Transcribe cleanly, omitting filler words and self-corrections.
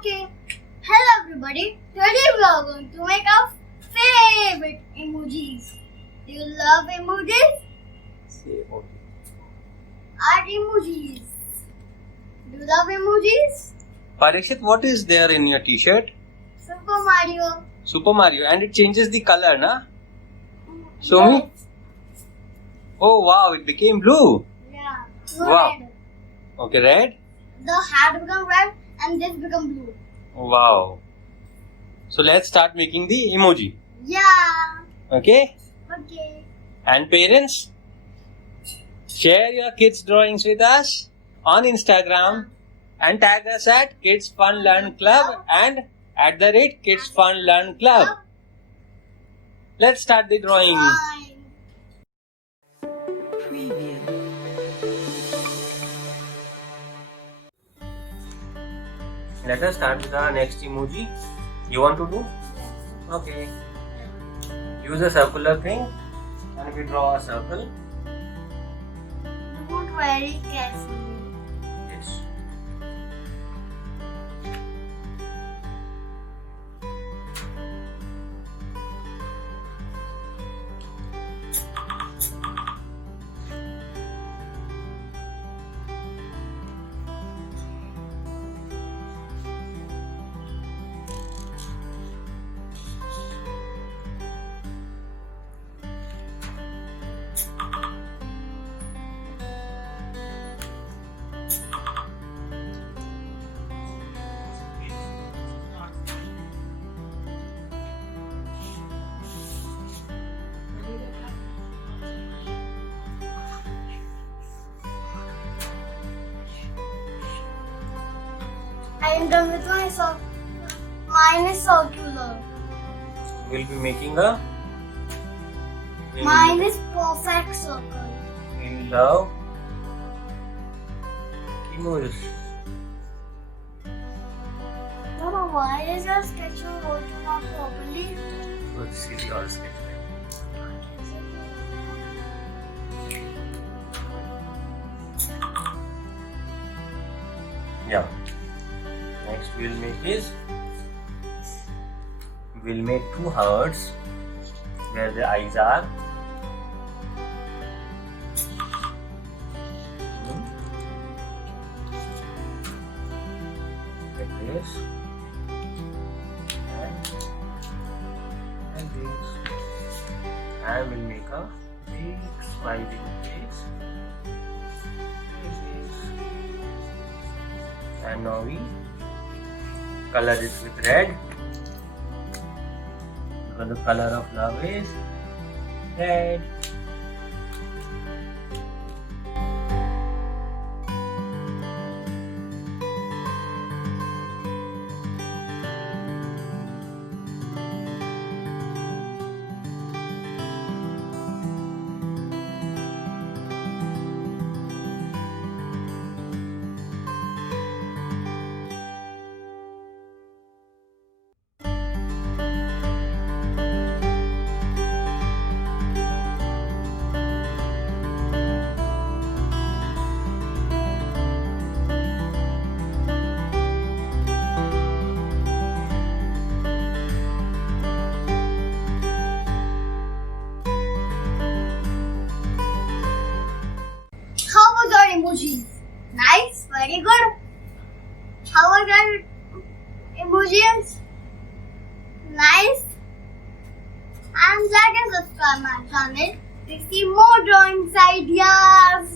Okay, hello everybody. Today we are going to make our favorite emojis. Do you love emojis? Say okay. Art emojis. Do you love emojis? Parikshit, what is there in your t-shirt? Super Mario. Super Mario, and it changes the color, na? Show me. Oh wow, it became blue. Yeah. Wow. Red. Okay, red. The hat become red and this become blue. Wow. So let's start making the emoji. Yeah. Okay? Okay. And parents, share your kids' drawings with us on Instagram and tag us at Kids Fun Learn Club and @ Kids Fun Learn Club. Let's start the drawing. Fine. Preview. Let us start with our next emoji. You want to do? Okay. Use a circular thing and we draw a circle. Do it very carefully. Yes. I am done with my circle. Mine is circular. We'll be making a Mine is perfect circle. in love emojis. Mama, why is your sketch working out properly? Let's see your sketch. Yeah. Next we'll make two hearts where the eyes are. Like this. And this. And we'll make a big smiling face. Like this. And now we color it with red because the color of love is red. How was our emojis? Nice, very good. How was our emojis? Nice. And like and subscribe my channel to see more drawings ideas.